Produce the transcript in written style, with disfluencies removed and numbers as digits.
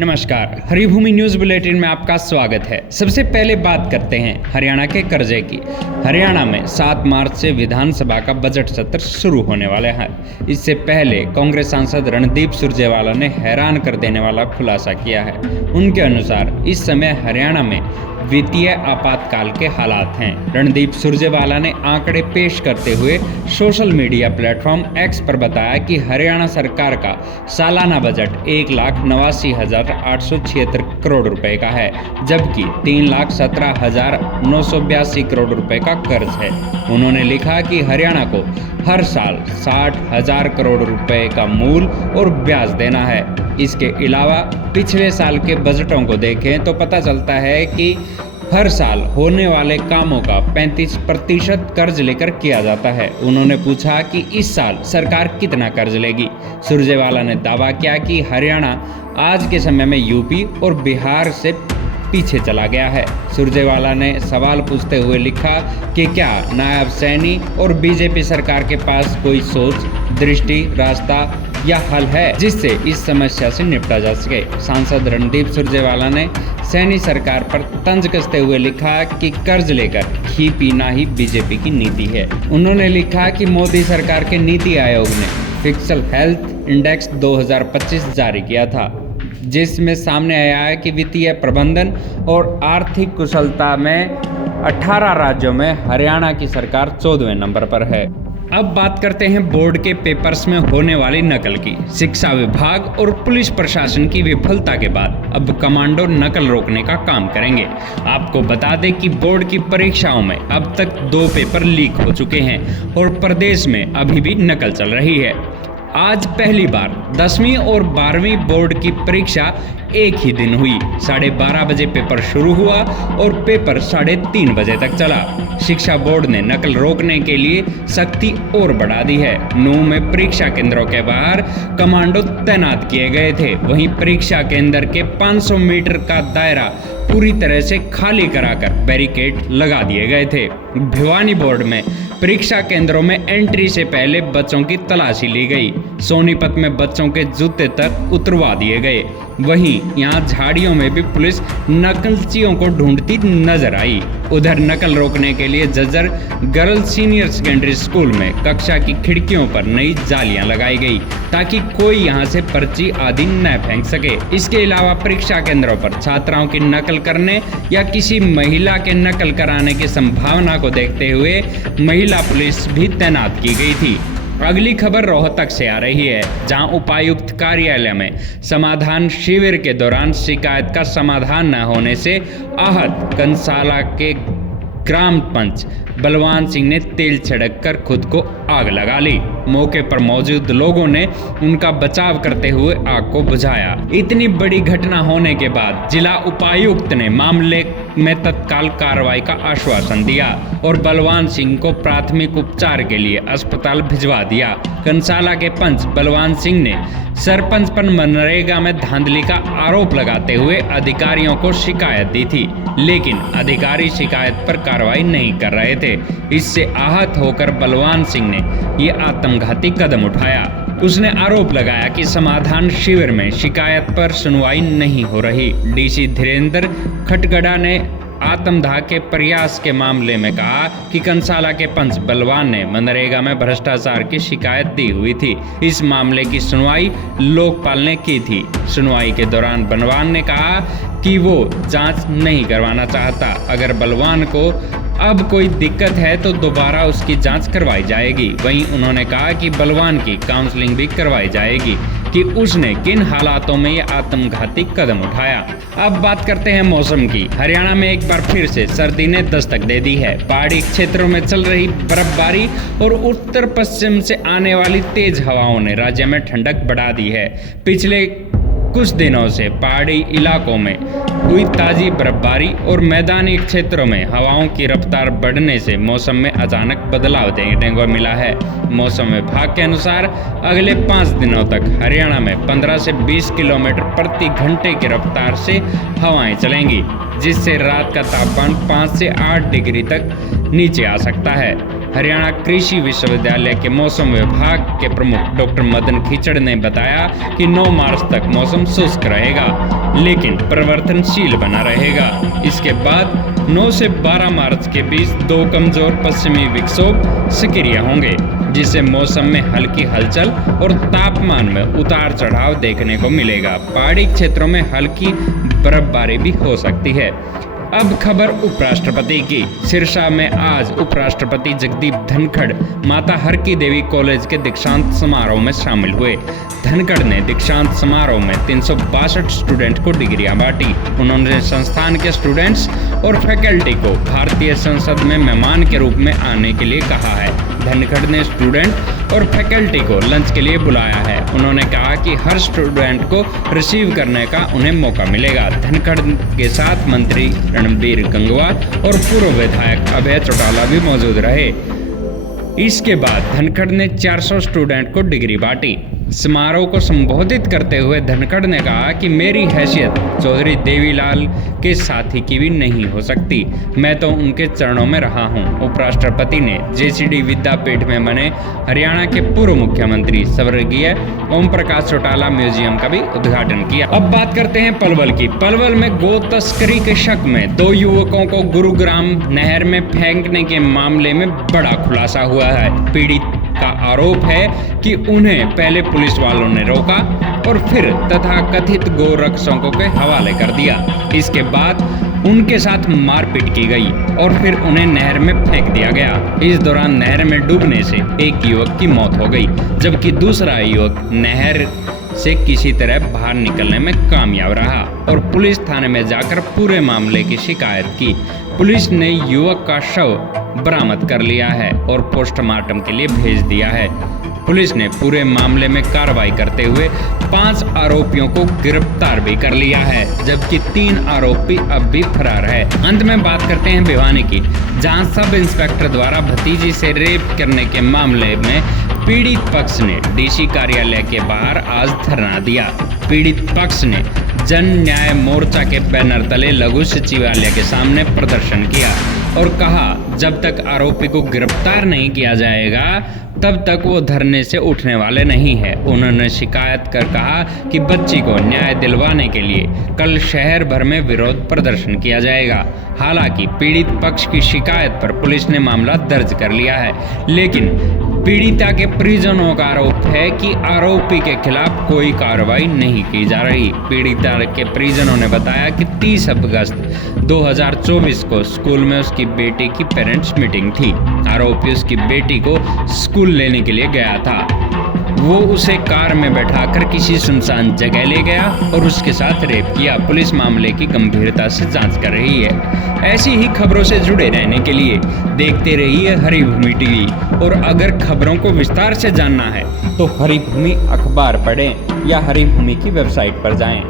नमस्कार, Haribhoomi news bulletin में आपका स्वागत है। सबसे पहले बात करते हैं हरियाणा के कर्जे की। हरियाणा में 7 मार्च से विधानसभा का बजट सत्र शुरू होने वाले हैं। इससे पहले कांग्रेस सांसद रणदीप सुरजेवाला ने हैरान कर देने वाला खुलासा किया है। उनके अनुसार इस समय हरियाणा में वित्तीय आपातकाल के हालात हैं। रणदीप सुरजेवाला ने आंकड़े पेश करते हुए सोशल मीडिया प्लेटफॉर्म एक्स पर बताया कि हरियाणा सरकार का सालाना बजट 1,89,876 करोड़ रुपए का है, जबकि 3,17,982 करोड़ रुपए का कर्ज है। उन्होंने लिखा कि हरियाणा को हर साल 60,000 करोड़ रुपए का मूल और ब्याज देना है। इसके अलावा पिछले साल के बजटों को देखें तो पता चलता है कि हर साल होने वाले कामों का 35% कर्ज लेकर किया जाता है। उन्होंने पूछा कि इस साल सरकार कितना कर्ज लेगी। सुरजेवाला ने दावा किया कि हरियाणा आज के समय में यूपी और बिहार से पीछे चला गया है। सुरजेवाला ने सवाल पूछते हुए लिखा कि क्या नायब सैनी और बीजेपी सरकार के पास कोई सोच, दृष्टि, रास्ता या हल है जिससे इस समस्या से निपटा जा सके। सांसद रणदीप सुरजेवाला ने सैनी सरकार पर तंज कसते हुए लिखा कि कर्ज लेकर घी पीना ही बीजेपी की नीति है। उन्होंने लिखा कि मोदी सरकार के नीति आयोग ने फिस्कल हेल्थ इंडेक्स 2025 जारी किया था, जिसमें सामने आया है कि वित्तीय प्रबंधन और आर्थिक कुशलता में 18 राज्यों में हरियाणा की सरकार 14वें नंबर पर है। अब बात करते हैं बोर्ड के पेपर्स में होने वाली नकल की। शिक्षा विभाग और पुलिस प्रशासन की विफलता के बाद अब कमांडो नकल रोकने का काम करेंगे। आपको बता दें कि बोर्ड की परीक्षाओं में अब तक 2 पेपर लीक हो चुके हैं और प्रदेश में अभी भी नकल चल रही है। आज पहली बार 10वीं और 12वीं बोर्ड की परीक्षा एक ही दिन हुई। 12:30 बजे पेपर शुरू हुआ और पेपर 3:30 बजे तक चला। शिक्षा बोर्ड ने नकल रोकने के लिए सख्ती और बढ़ा दी है। नूंह में परीक्षा केंद्रों के बाहर कमांडो तैनात किए गए थे। वहीं परीक्षा केंद्र के 500 मीटर का दायरा पूरी तरह से खाली कराकर बैरिकेड लगा दिए गए थे। भिवानी बोर्ड में परीक्षा केंद्रों में एंट्री से पहले बच्चों की तलाशी ली गई। सोनीपत में बच्चों के जूते तक उतरवा दिए गए। वहीं यहां झाड़ियों में भी पुलिस नकलचियों को ढूंढती नजर आई। उधर नकल रोकने के लिए Jhajjar girls senior secondary school में कक्षा की खिड़कियों पर नई जालियां लगाई गई ताकि कोई यहां से पर्ची आदि न फेंक सके। इसके अलावा परीक्षा केंद्रों पर छात्राओं की नकल करने या किसी महिला के नकल कराने की संभावना को देखते हुए महिला पुलिस भी तैनात की गई थी। अगली खबर रोहतक से आ रही है, जहां उपायुक्त कार्यालय में समाधान शिविर के दौरान शिकायत का समाधान न होने से आहत कंसाला के ग्राम पंच बलवान सिंह ने तेल छिड़ककर खुद को आग लगा ली। मौके पर मौजूद लोगों ने उनका बचाव करते हुए आग को बुझाया। इतनी बड़ी घटना होने के बाद जिला उपायुक्त ने मामले में तत्काल कार्रवाई का आश्वासन दिया और बलवान सिंह को प्राथमिक उपचार के लिए अस्पताल भिजवा दिया। कंसाला के पंच बलवान सिंह ने सरपंच पर मनरेगा में धांधली का आरोप लगाते हुए अधिकारियों को शिकायत दी थी, लेकिन अधिकारी शिकायत पर कार्रवाई नहीं कर रहे थे। इससे आहत होकर बलवान सिंह ने ये आत्मघाती कदम उठाया। उसने आरोप लगाया कि समाधान शिविर में शिकायत पर सुनवाई नहीं हो रही। डीसी धीरेन्द्र खटगड़ा ने आत्मदाह के प्रयास के मामले में कहा कि कंसाला के पंच बलवान ने मनरेगा में भ्रष्टाचार की शिकायत दी हुई थी। इस मामले की सुनवाई लोकपाल ने की थी। सुनवाई के दौरान बलवान ने कहा कि वो जांच नहीं करवाना चाहता। अगर बलवान को अब कोई दिक्कत है तो दोबारा उसकी जांच करवाई जाएगी। वहीं उन्होंने कहा कि बलवान की काउंसलिंग भी करवाई जाएगी कि उसने किन हालातों में ये आत्मघाती कदम उठाया। अब बात करते हैं मौसम की। हरियाणा में एक बार फिर से सर्दी ने दस्तक दे दी है। पहाड़ी क्षेत्रों में चल रही बर्फबारी और उत्तर पश्चिम से आने वाली तेज हवाओं ने राज्य में ठंडक बढ़ा दी है। पिछले कुछ दिनों से पहाड़ी इलाकों में हुई ताज़ी बर्फबारी और मैदानी क्षेत्रों में हवाओं की रफ्तार बढ़ने से मौसम में अचानक बदलाव देखने को मिला है। मौसम विभाग के अनुसार अगले 5 दिनों तक हरियाणा में 15 से 20 किलोमीटर प्रति घंटे की रफ्तार से हवाएं चलेंगी, जिससे रात का तापमान 5 से 8 डिग्री तक नीचे आ सकता है। हरियाणा कृषि विश्वविद्यालय के मौसम विभाग के प्रमुख डॉक्टर मदन खीचड़ ने बताया कि 9 मार्च तक मौसम शुष्क रहेगा। लेकिन परिवर्तनशील बना रहेगा। इसके बाद 9 से 12 मार्च के बीच 2 कमजोर पश्चिमी विक्षोभ सक्रिय होंगे, जिससे मौसम में हल्की हलचल और तापमान में उतार चढ़ाव देखने को मिलेगा। पहाड़ी क्षेत्रों में हल्की बर्फबारी भी हो सकती है। अब खबर उपराष्ट्रपति की। सिरसा में आज उपराष्ट्रपति जगदीप धनखड़ माता हर की देवी कॉलेज के दीक्षांत समारोह में शामिल हुए। धनखड़ ने दीक्षांत समारोह में 362 स्टूडेंट को डिग्रियां बांटी। उन्होंने संस्थान के स्टूडेंट्स और फैकल्टी को भारतीय संसद में मेहमान के रूप में आने के लिए कहा है। धनखड़ ने स्टूडेंट और फैकल्टी को लंच के लिए बुलाया है। उन्होंने कहा कि हर स्टूडेंट को रिसीव करने का उन्हें मौका मिलेगा। धनखड़ के साथ मंत्री रणबीर गंगवा और पूर्व विधायक अभय चौटाला भी मौजूद रहे। इसके बाद धनखड़ ने 400 स्टूडेंट को डिग्री बांटी। समारोह को संबोधित करते हुए धनखड़ ने कहा कि मेरी हैसियत चौधरी देवीलाल के साथी की भी नहीं हो सकती, मैं तो उनके चरणों में रहा हूं। उपराष्ट्रपति ने जेसीडी विद्यापीठ में बने हरियाणा के पूर्व मुख्यमंत्री स्वर्गीय ओम प्रकाश चौटाला म्यूजियम का भी उद्घाटन किया। अब बात करते हैं पलवल की। पलवल में गो तस्करी के शक में 2 युवकों को गुरुग्राम नहर में फेंकने के मामले में बड़ा खुलासा हुआ है। पीड़ित का आरोप है कि उन्हें पहले पुलिस वालों ने रोका और फिर तथाकथित गोरक्षकों के हवाले कर दिया। इसके बाद उनके साथ मारपीट की गई और फिर उन्हें नहर में फेंक दिया गया। इस दौरान नहर में डूबने से एक युवक की मौत हो गई, जबकि दूसरा युवक नहर से किसी तरह बाहर निकलने में कामयाब रहा और पुलिस थाने में जाकर पूरे मामले की शिकायत की। पुलिस ने युवक का शव बरामद कर लिया है और पोस्टमार्टम के लिए भेज दिया है। पुलिस ने पूरे मामले में कार्रवाई करते हुए 5 आरोपियों को गिरफ्तार भी कर लिया है, जबकि 3 आरोपी अब भी फरार है। अंत में बात करते हैं भिवानी की, जहां सब इंस्पेक्टर द्वारा भतीजी से रेप करने के मामले में पीड़ित पक्ष ने डीसी कार्यालय के बाहर आज धरना दिया। पीड़ित पक्ष ने जन न्याय मोर्चा के बैनर तले लघु सचिवालय के सामने प्रदर्शन किया और कहा, जब तक आरोपी को गिरफ्तार नहीं किया जाएगा तब तक वो धरने से उठने वाले नहीं है। उन्होंने शिकायत कर कहा कि बच्ची को न्याय दिलवाने के लिए कल शहर भर में विरोध प्रदर्शन किया जाएगा। हालांकि पीड़ित पक्ष की शिकायत पर पुलिस ने मामला दर्ज कर लिया है, लेकिन पीड़िता के परिजनों का आरोप है कि आरोपी के खिलाफ कोई कार्रवाई नहीं की जा रही। पीड़िता के परिजनों ने बताया कि 30 अगस्त 2024 को स्कूल में उसकी बेटी की पेरेंट्स मीटिंग थी। आरोपी उसकी बेटी को स्कूल लेने के लिए गया था। वो उसे कार में बैठाकर किसी सुनसान जगह ले गया और उसके साथ रेप किया। पुलिस मामले की गंभीरता से जांच कर रही है। ऐसी ही खबरों से जुड़े रहने के लिए देखते रहिए हरिभूमि टीवी, और अगर खबरों को विस्तार से जानना है तो हरिभूमि अखबार पढ़ें या हरिभूमि की वेबसाइट पर जाएं।